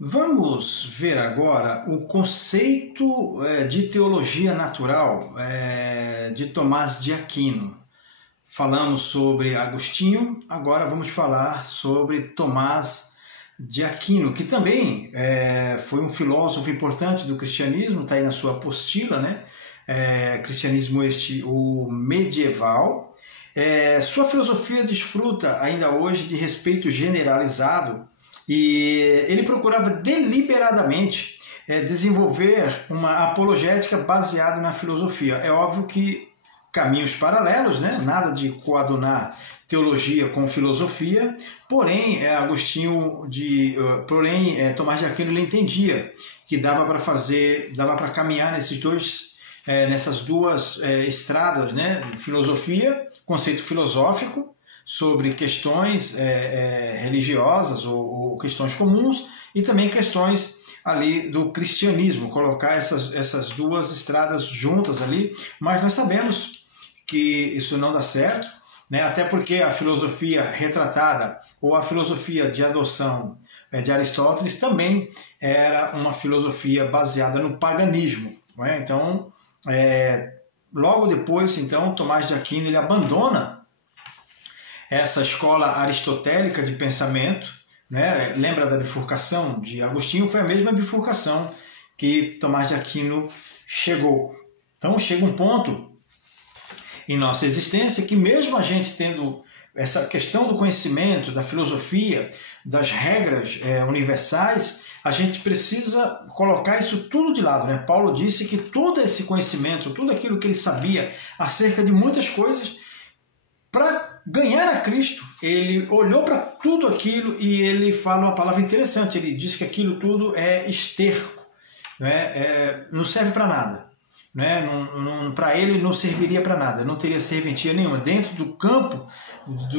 Vamos ver agora o conceito de teologia natural de Tomás de Aquino. Falamos sobre Agostinho, agora vamos falar sobre Tomás de Aquino, que também foi um filósofo importante do cristianismo, está aí na sua apostila, né? Cristianismo este, o medieval. Sua filosofia desfruta ainda hoje de respeito generalizado e ele procurava deliberadamente desenvolver uma apologética baseada na filosofia. É óbvio que caminhos paralelos, né? Nada de coadunar teologia com filosofia, porém Tomás de Aquino ele entendia que dava para caminhar nessas duas estradas, né? Filosofia, conceito filosófico sobre questões religiosas ou questões comuns, e também questões ali do cristianismo, colocar essas duas estradas juntas ali, mas nós sabemos que isso não dá certo, né? Até porque a filosofia retratada ou a filosofia de adoção de Aristóteles também era uma filosofia baseada no paganismo, não é? Então, logo depois, então, Tomás de Aquino ele abandona essa escola aristotélica de pensamento, né? Lembra da bifurcação de Agostinho? Foi a mesma bifurcação que Tomás de Aquino chegou. Então chega um ponto em nossa existência que mesmo a gente tendo essa questão do conhecimento, da filosofia, das regras universais, a gente precisa colocar isso tudo de lado, né? Paulo disse que todo esse conhecimento, tudo aquilo que ele sabia acerca de muitas coisas, para ganhar a Cristo, ele olhou para tudo aquilo e ele fala uma palavra interessante. Ele diz que aquilo tudo é esterco, né? Não serve para nada, né? Para ele não serviria para nada, não teria serventia nenhuma. Dentro do campo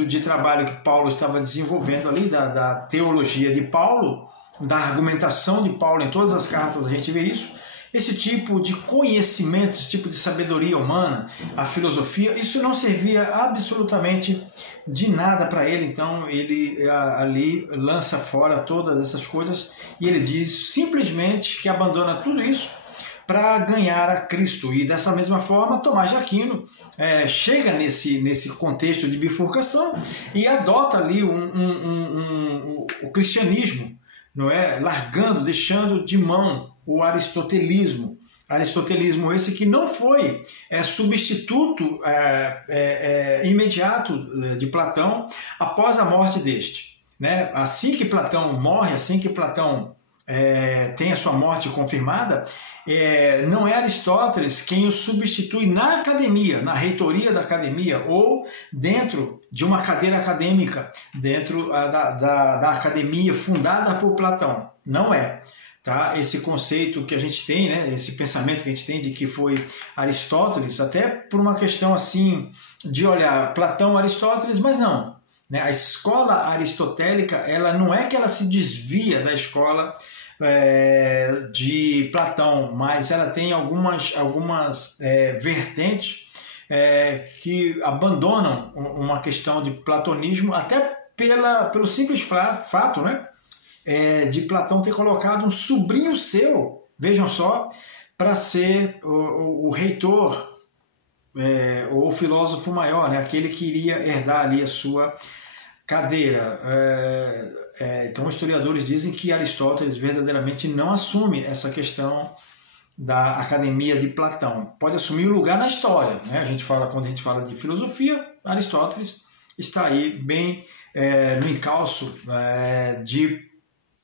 de trabalho que Paulo estava desenvolvendo ali, da teologia de Paulo, da argumentação de Paulo em todas as cartas, a gente vê isso. Esse tipo de conhecimento, esse tipo de sabedoria humana, a filosofia, isso não servia absolutamente de nada para ele. Então ele ali lança fora todas essas coisas e ele diz simplesmente que abandona tudo isso para ganhar a Cristo. E dessa mesma forma, Tomás de Aquino chega nesse contexto de bifurcação e adota ali o cristianismo, não é? Largando, deixando de mão o aristotelismo. Aristotelismo esse que não foi substituto imediato de Platão após a morte deste, né? Assim que Platão morre, assim que Platão tem a sua morte confirmada, não é Aristóteles quem o substitui na academia, na reitoria da academia ou dentro de uma cadeira acadêmica, dentro da academia fundada por Platão. Não é. Tá? Esse conceito que a gente tem, né? Esse pensamento que a gente tem de que foi Aristóteles, até por uma questão assim de olhar Platão, Aristóteles, mas não. Né? A escola aristotélica, ela não é que ela se desvia da escola de Platão, mas ela tem algumas vertentes que abandonam uma questão de platonismo, até pelo simples fato, né? De Platão ter colocado um sobrinho seu, vejam só, para ser o reitor ou o filósofo maior, né? Aquele que iria herdar ali a sua cadeira. Então os historiadores dizem que Aristóteles verdadeiramente não assume essa questão da academia de Platão. Pode assumir o lugar na história, né? Quando a gente fala de filosofia, Aristóteles está aí bem no encalço de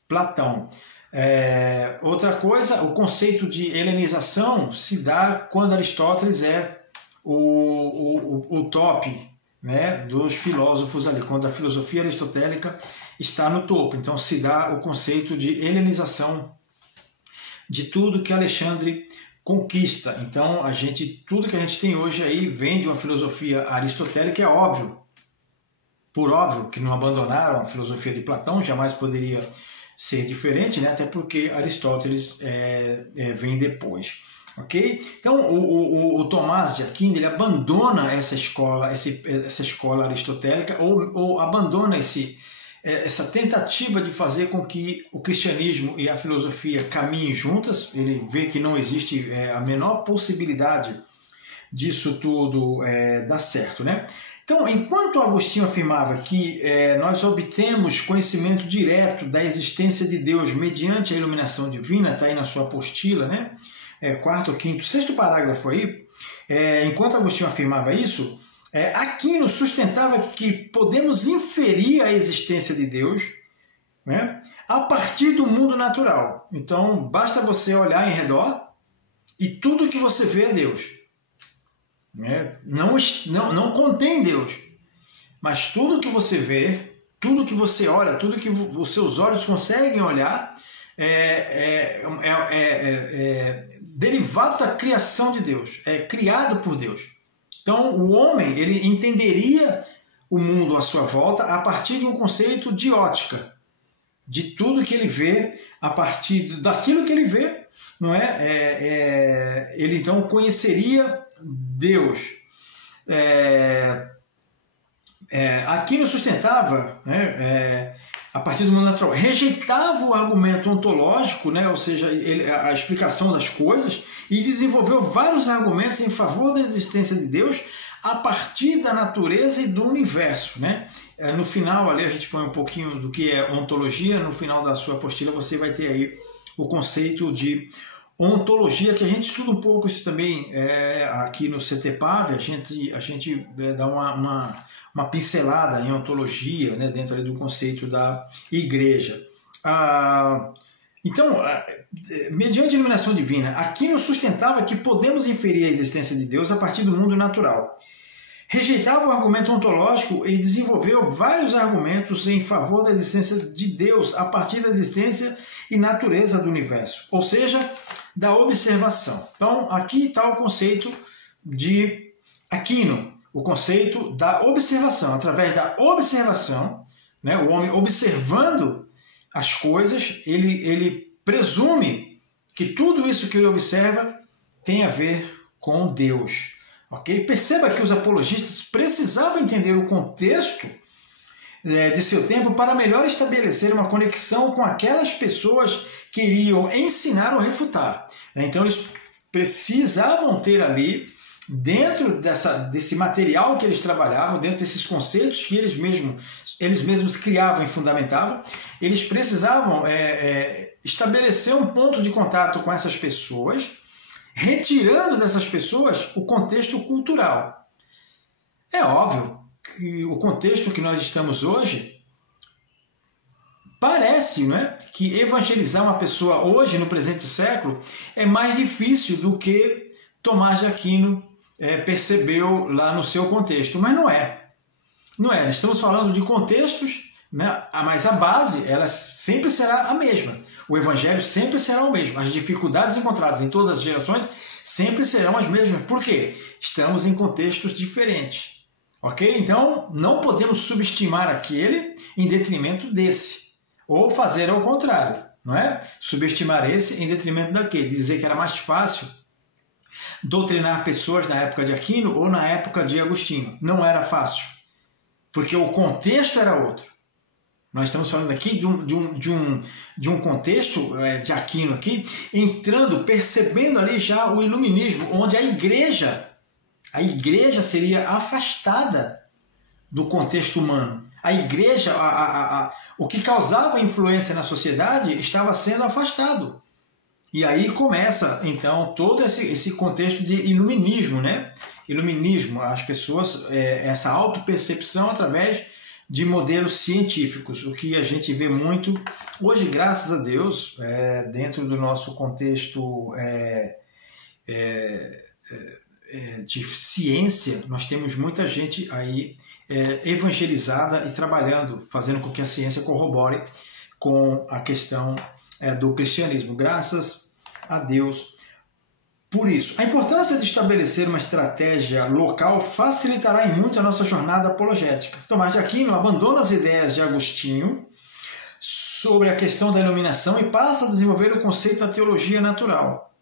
Platão. Outra coisa, o conceito de helenização se dá quando Aristóteles é o top, né, dos filósofos ali, quando a filosofia aristotélica está no topo. Então se dá o conceito de helenização de tudo que Alexandre conquista. Então tudo que a gente tem hoje aí vem de uma filosofia aristotélica. É óbvio, por óbvio, que não abandonaram a filosofia de Platão, jamais poderia ser diferente, né? Até porque Aristóteles vem depois. Ok? Então o Tomás de Aquino ele abandona essa escola aristotélica ou abandona essa tentativa de fazer com que o cristianismo e a filosofia caminhem juntas. Ele vê que não existe a menor possibilidade disso tudo dar certo, né? Então, enquanto Agostinho afirmava que nós obtemos conhecimento direto da existência de Deus mediante a iluminação divina, está aí na sua apostila, né? Quarto, quinto, sexto parágrafo aí, enquanto Agostinho afirmava isso, Aquino sustentava que podemos inferir a existência de Deus, né, a partir do mundo natural. Então, basta você olhar em redor e tudo que você vê é Deus. Né? Não contém Deus, mas tudo que você vê, tudo que você olha, tudo que os seus olhos conseguem olhar é derivado da criação de Deus, é criado por Deus. Então, o homem ele entenderia o mundo à sua volta a partir de um conceito de ótica, de tudo que ele vê, a partir daquilo que ele vê, não é? Ele então conheceria Deus. Aquino sustentava, né, a partir do mundo natural, rejeitava o argumento ontológico, né, ou seja, a explicação das coisas, e desenvolveu vários argumentos em favor da existência de Deus a partir da natureza e do universo. Né? No final, ali a gente põe um pouquinho do que é ontologia, no final da sua apostila você vai ter aí o conceito de ontologia, que a gente estuda um pouco isso também aqui no CTPAV, a gente dá uma pincelada em ontologia, né, dentro ali do conceito da igreja. Então, mediante a iluminação divina, Aquino sustentava que podemos inferir a existência de Deus a partir do mundo natural. Rejeitava o argumento ontológico e desenvolveu vários argumentos em favor da existência de Deus a partir da existência e natureza do universo, ou seja, da observação. Então, aqui está o conceito de Aquino, o conceito da observação. Através da observação, né, o homem observando as coisas, ele presume que tudo isso que ele observa tem a ver com Deus. Okay? Perceba que os apologistas precisavam entender o contexto de seu tempo para melhor estabelecer uma conexão com aquelas pessoas que iriam ensinar ou refutar. Então eles precisavam ter ali, dentro desse material que eles trabalhavam, dentro desses conceitos que eles mesmos criavam e fundamentavam, eles precisavam estabelecer um ponto de contato com essas pessoas, retirando dessas pessoas o contexto cultural. É óbvio que o contexto que nós estamos hoje parece, né, que evangelizar uma pessoa hoje, no presente século, é mais difícil do que Tomás de Aquino percebeu lá no seu contexto, mas não é. Não é, estamos falando de contextos, né, mas a base ela sempre será a mesma. O evangelho sempre será o mesmo. As dificuldades encontradas em todas as gerações sempre serão as mesmas. Por quê? Estamos em contextos diferentes. Ok? Então, não podemos subestimar aquele em detrimento desse. Ou fazer ao contrário, não é? Subestimar esse em detrimento daquele. Dizer que era mais fácil doutrinar pessoas na época de Aquino ou na época de Agostinho. Não era fácil, porque o contexto era outro. Nós estamos falando aqui de um contexto de Aquino aqui, percebendo ali já o iluminismo, onde a igreja seria afastada do contexto humano. A igreja, o que causava influência na sociedade estava sendo afastado. E aí começa, então, todo esse contexto de iluminismo, né? Iluminismo, as pessoas, essa autopercepção através de modelos científicos, o que a gente vê muito hoje, graças a Deus, dentro do nosso contexto de ciência, nós temos muita gente aí evangelizada e trabalhando, fazendo com que a ciência corrobore com a questão do cristianismo. Graças a Deus por isso. A importância de estabelecer uma estratégia local facilitará em muito a nossa jornada apologética. Tomás de Aquino abandona as ideias de Agostinho sobre a questão da iluminação e passa a desenvolver o conceito da teologia natural.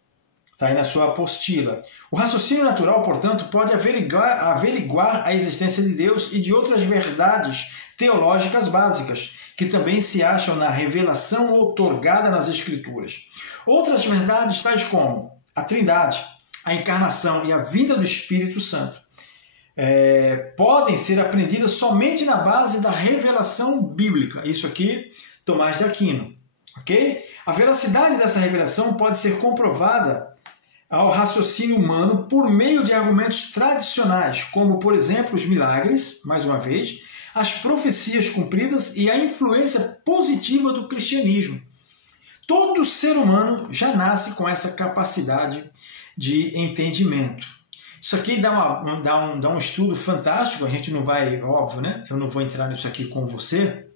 Está aí na sua apostila. O raciocínio natural, portanto, pode averiguar a existência de Deus e de outras verdades teológicas básicas, que também se acham na revelação outorgada nas Escrituras. Outras verdades, tais como a Trindade, a encarnação e a vinda do Espírito Santo, podem ser aprendidas somente na base da revelação bíblica. Isso aqui, Tomás de Aquino. Okay? A veracidade dessa revelação pode ser comprovada ao raciocínio humano por meio de argumentos tradicionais, como, por exemplo, os milagres, mais uma vez, as profecias cumpridas e a influência positiva do cristianismo. Todo ser humano já nasce com essa capacidade de entendimento. Isso aqui dá um estudo fantástico, a gente não vai, óbvio, né? Eu não vou entrar nisso aqui com você,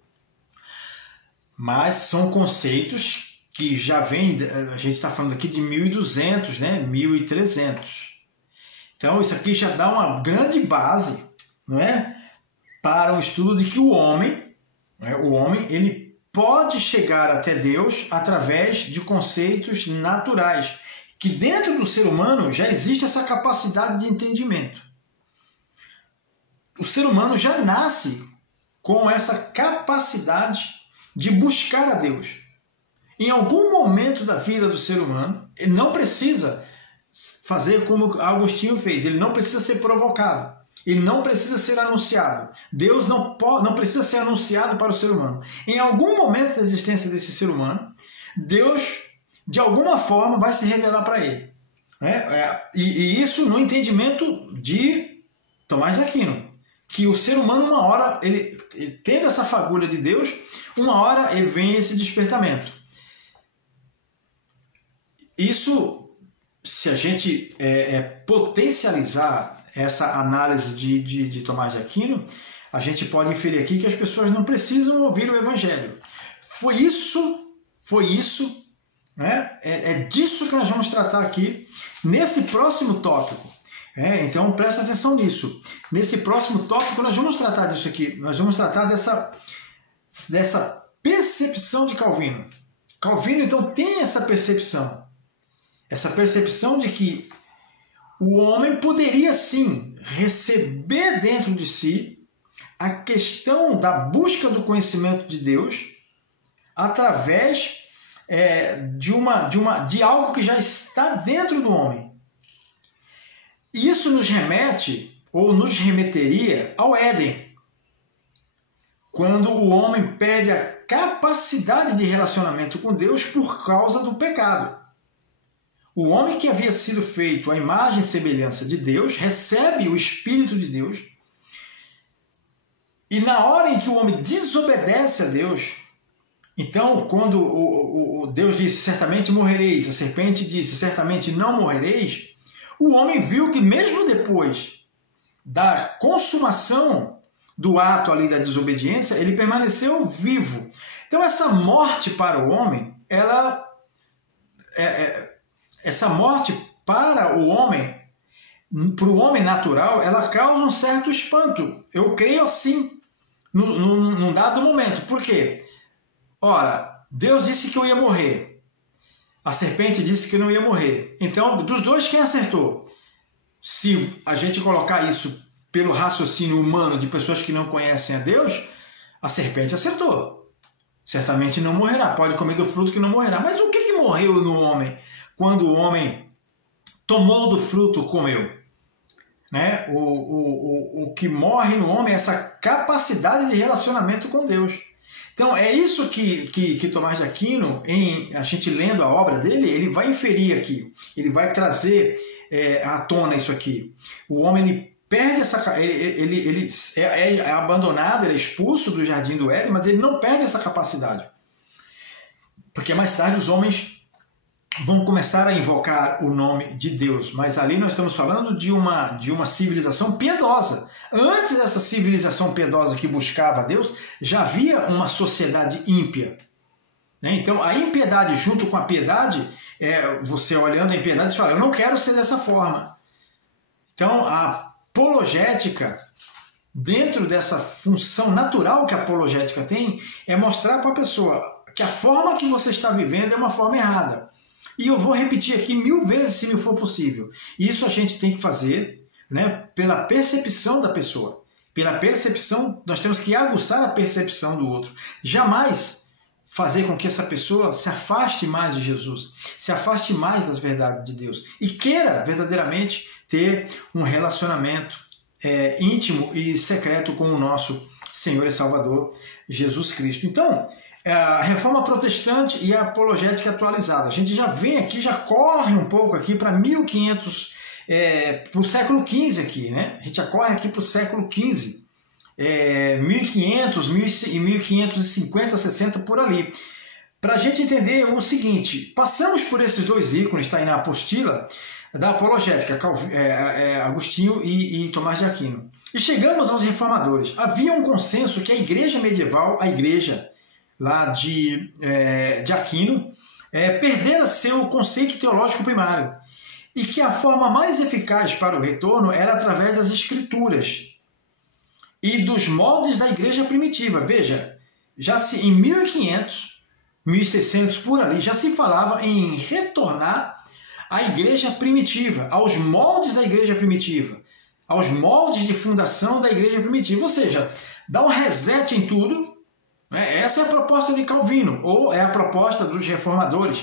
mas são conceitos que já vem, a gente está falando aqui de 1200, né? 1300. Então isso aqui já dá uma grande base, não é? Para o estudo de que o homem, ele pode chegar até Deus através de conceitos naturais, que dentro do ser humano já existe essa capacidade de entendimento. O ser humano já nasce com essa capacidade de buscar a Deus. Em algum momento da vida do ser humano, ele não precisa fazer como Agostinho fez, ele não precisa ser provocado, ele não precisa ser anunciado. Deus não precisa ser anunciado para o ser humano. Em algum momento da existência desse ser humano, Deus, de alguma forma, vai se revelar para ele. E isso no entendimento de Tomás de Aquino, que o ser humano, uma hora, ele tendo essa fagulha de Deus, uma hora ele vem esse despertamento. Isso, se a gente potencializar essa análise de Tomás de Aquino, a gente pode inferir aqui que as pessoas não precisam ouvir o Evangelho. Foi isso, né? É disso que nós vamos tratar aqui nesse próximo tópico. Então presta atenção nisso. Nesse próximo tópico nós vamos tratar disso aqui. Nós vamos tratar dessa percepção de Calvino. Calvino então tem essa percepção de que o homem poderia sim receber dentro de si a questão da busca do conhecimento de Deus através de algo que já está dentro do homem. E isso nos remete, ou nos remeteria, ao Éden, quando o homem perde a capacidade de relacionamento com Deus por causa do pecado. O homem que havia sido feito à imagem e semelhança de Deus recebe o Espírito de Deus, e na hora em que o homem desobedece a Deus, então quando o Deus disse certamente morrereis, a serpente disse certamente não morrereis, o homem viu que mesmo depois da consumação do ato ali da desobediência, ele permaneceu vivo. Então essa morte para o homem, essa morte para o homem natural, ela causa um certo espanto. Eu creio assim, num dado momento. Por quê? Ora, Deus disse que eu ia morrer. A serpente disse que eu não ia morrer. Então, dos dois, quem acertou? Se a gente colocar isso pelo raciocínio humano de pessoas que não conhecem a Deus, a serpente acertou. Certamente não morrerá. Pode comer do fruto que não morrerá. Mas o que morreu no homem quando o homem tomou do fruto, comeu? Né? O que morre no homem é essa capacidade de relacionamento com Deus. Então é isso que Tomás de Aquino, a gente lendo a obra dele, ele vai inferir aqui, ele vai trazer à tona isso aqui. O homem ele perde ele é abandonado, ele é expulso do jardim do Éden, mas ele não perde essa capacidade. Porque mais tarde os homens vão começar a invocar o nome de Deus, mas ali nós estamos falando de uma civilização piedosa. Antes dessa civilização piedosa que buscava Deus, já havia uma sociedade ímpia. Então a impiedade junto com a piedade, você olhando a impiedade, você fala, eu não quero ser dessa forma. Então a apologética, dentro dessa função natural que a apologética tem, é mostrar para a pessoa que a forma que você está vivendo é uma forma errada. E eu vou repetir aqui 1000 vezes se me for possível. Isso a gente tem que fazer, né, pela percepção da pessoa. Pela percepção, nós temos que aguçar a percepção do outro. Jamais fazer com que essa pessoa se afaste mais de Jesus, se afaste mais das verdades de Deus e queira verdadeiramente ter um relacionamento íntimo e secreto com o nosso Senhor e Salvador Jesus Cristo. Então, a reforma protestante e a apologética atualizada. A gente já vem aqui, já corre um pouco aqui para 1500, para o século XV aqui, né? A gente já corre aqui para o século XV. 1500 e 1550, 60 por ali. Para a gente entender o seguinte, passamos por esses dois ícones, está aí na apostila da apologética, Agostinho e Tomás de Aquino. E chegamos aos reformadores. Havia um consenso que a igreja medieval, a igreja lá de Aquino, perdera seu conceito teológico primário e que a forma mais eficaz para o retorno era através das escrituras e dos moldes da igreja primitiva. Veja, em 1500, 1600 por ali, já se falava em retornar à igreja primitiva, aos moldes da igreja primitiva, aos moldes de fundação da igreja primitiva, ou seja, dá um reset em tudo. Essa é a proposta de Calvino, ou é a proposta dos reformadores.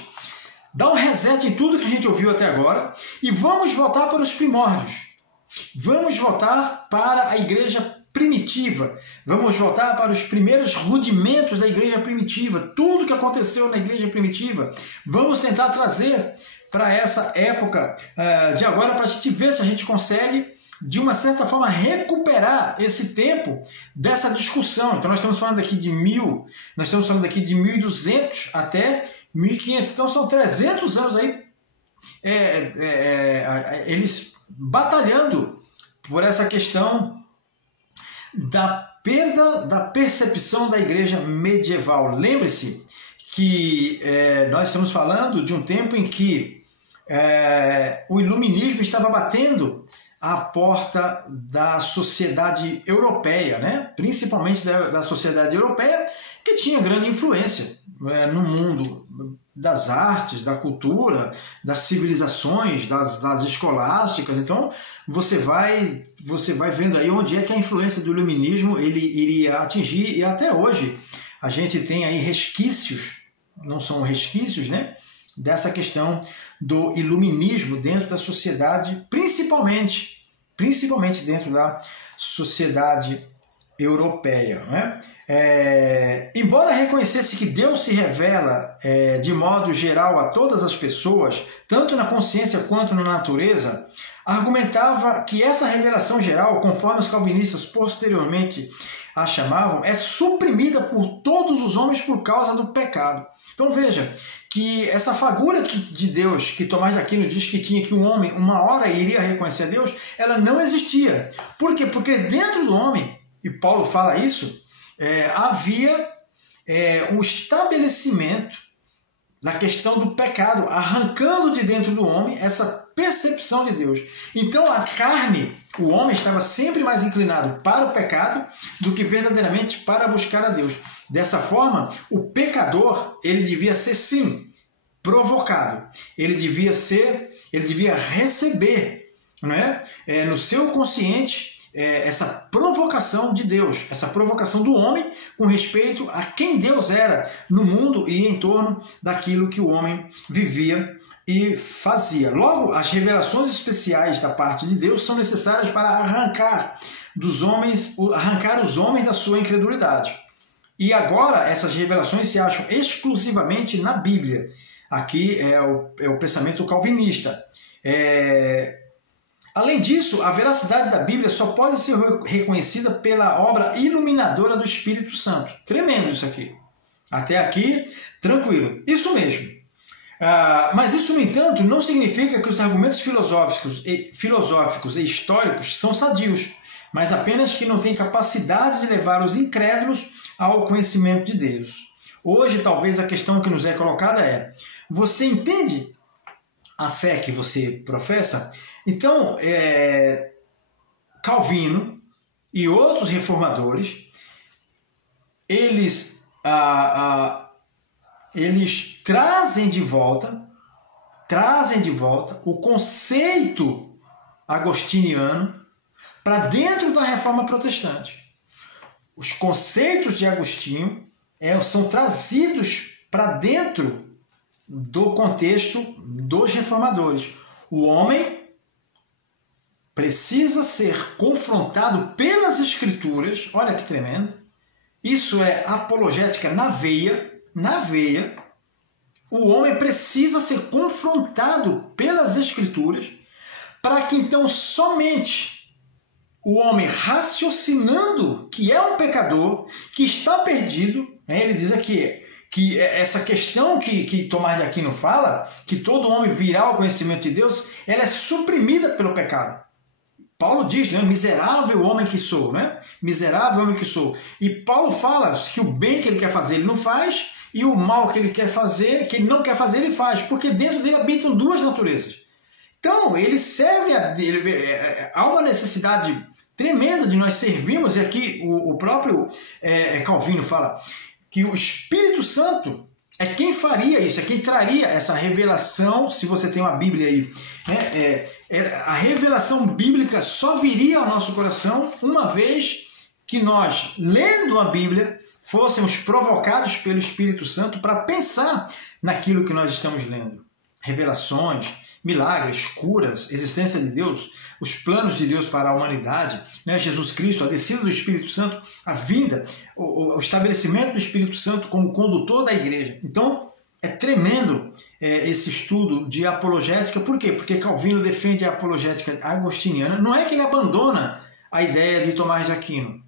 Dá um reset em tudo que a gente ouviu até agora e vamos voltar para os primórdios. Vamos voltar para a igreja primitiva. Vamos voltar para os primeiros rudimentos da igreja primitiva. Tudo que aconteceu na igreja primitiva. Vamos tentar trazer para essa época de agora para a gente ver se a gente consegue, de uma certa forma, recuperar esse tempo dessa discussão. Então nós estamos falando aqui de 1200 até 1500. Então são 300 anos aí eles batalhando por essa questão da perda da percepção da igreja medieval. Lembre-se que nós estamos falando de um tempo em que o iluminismo estava batendo à porta da sociedade europeia, né? Principalmente da sociedade europeia, que tinha grande influência no mundo das artes, da cultura, das civilizações, das escolásticas. Então você vai vendo aí onde é que a influência do iluminismo ele iria atingir, e até hoje a gente tem aí resquícios, não são resquícios, né, dessa questão do iluminismo dentro da sociedade, principalmente dentro da sociedade europeia, né? Embora reconhecesse que Deus se revela de modo geral a todas as pessoas, tanto na consciência quanto na natureza, argumentava que essa revelação geral, conforme os calvinistas posteriormente a chamavam, é suprimida por todos os homens por causa do pecado. Então veja que essa fagura de Deus, que Tomás de Aquino diz que tinha, que um homem uma hora iria reconhecer a Deus, ela não existia. Por quê? Porque dentro do homem, e Paulo fala isso, havia um estabelecimento da questão do pecado, arrancando de dentro do homem essa percepção de Deus. Então a carne, o homem estava sempre mais inclinado para o pecado do que verdadeiramente para buscar a Deus. Dessa forma, o pecador, ele devia ser, sim, provocado. Ele devia receber, não é? No seu consciente, essa provocação de Deus, essa provocação do homem com respeito a quem Deus era no mundo e em torno daquilo que o homem vivia e fazia. Logo, as revelações especiais da parte de Deus são necessárias para arrancar os homens da sua incredulidade. E agora essas revelações se acham exclusivamente na Bíblia. Aqui é o pensamento calvinista. Além disso, a veracidade da Bíblia só pode ser reconhecida pela obra iluminadora do Espírito Santo. Tremendo isso aqui. Até aqui, tranquilo. Isso mesmo. Mas isso, no entanto, não significa que os argumentos filosóficos e históricos são sadios, mas apenas que não têm capacidade de levar os incrédulos ao conhecimento de Deus. Hoje, talvez a questão que nos é colocada é: você entende a fé que você professa? Então, Calvino e outros reformadores, eles trazem de volta o conceito agostiniano para dentro da Reforma Protestante. Os conceitos de Agostinho são trazidos para dentro do contexto dos reformadores. O homem precisa ser confrontado pelas Escrituras, olha que tremendo, isso é apologética na veia, o homem precisa ser confrontado pelas Escrituras, para que então somente o homem raciocinando que é um pecador, que está perdido, ele diz aqui que essa questão que Tomás de Aquino fala, que todo homem virá ao conhecimento de Deus, ela é suprimida pelo pecado. Paulo diz, né? Miserável homem que sou, né? Miserável homem que sou. E Paulo fala que o bem que ele quer fazer ele não faz, e o mal que ele quer fazer, que ele não quer fazer, ele faz, porque dentro dele habitam duas naturezas. Então, ele serve há uma necessidade tremenda de nós servirmos, e aqui o próprio Calvino fala que o Espírito Santo é quem faria isso, é quem traria essa revelação. Se você tem uma Bíblia aí, a revelação bíblica só viria ao nosso coração uma vez que nós, lendo a Bíblia, fôssemos provocados pelo Espírito Santo para pensar naquilo que nós estamos lendo. Revelações, milagres, curas, existência de Deus, os planos de Deus para a humanidade, né? Jesus Cristo, a descida do Espírito Santo, a vinda, o estabelecimento do Espírito Santo como condutor da igreja. Então, é tremendo esse estudo de apologética. Por quê? Porque Calvino defende a apologética agostiniana. Não é que ele abandona a ideia de Tomás de Aquino,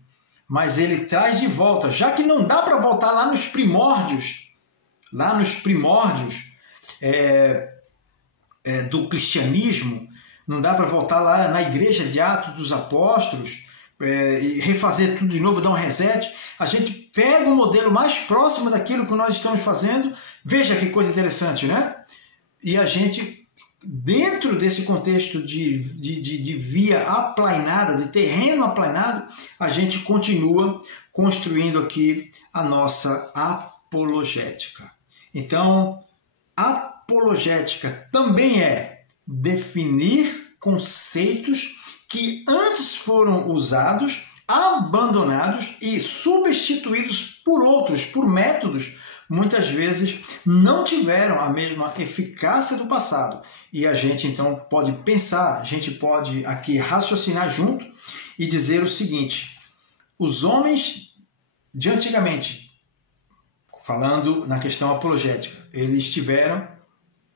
mas ele traz de volta, já que não dá para voltar lá nos primórdios do cristianismo, não dá para voltar lá na igreja de Atos dos Apóstolos e refazer tudo de novo, dar um reset. A gente pega o modelo mais próximo daquilo que nós estamos fazendo. Veja que coisa interessante, né? E a gente, dentro desse contexto de via aplainada, de terreno aplainado, a gente continua construindo aqui a nossa apologética. Então, apologética também é definir conceitos que antes foram usados, abandonados e substituídos por outros, por métodos, muitas vezes não tiveram a mesma eficácia do passado. E a gente então pode pensar, a gente pode aqui raciocinar junto e dizer o seguinte: os homens de antigamente, falando na questão apologética, eles tiveram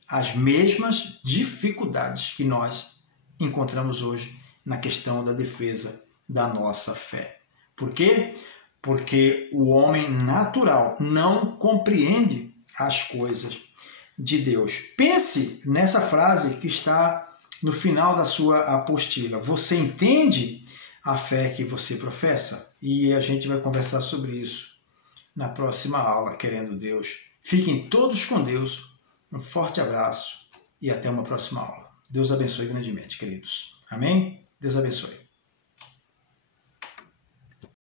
as mesmas dificuldades que nós encontramos hoje na questão da defesa da nossa fé. Por quê? Porque o homem natural não compreende as coisas de Deus. Pense nessa frase que está no final da sua apostila. Você entende a fé que você professa? E a gente vai conversar sobre isso na próxima aula, querendo Deus. Fiquem todos com Deus. Um forte abraço e até uma próxima aula. Deus abençoe grandemente, queridos. Amém? Deus abençoe.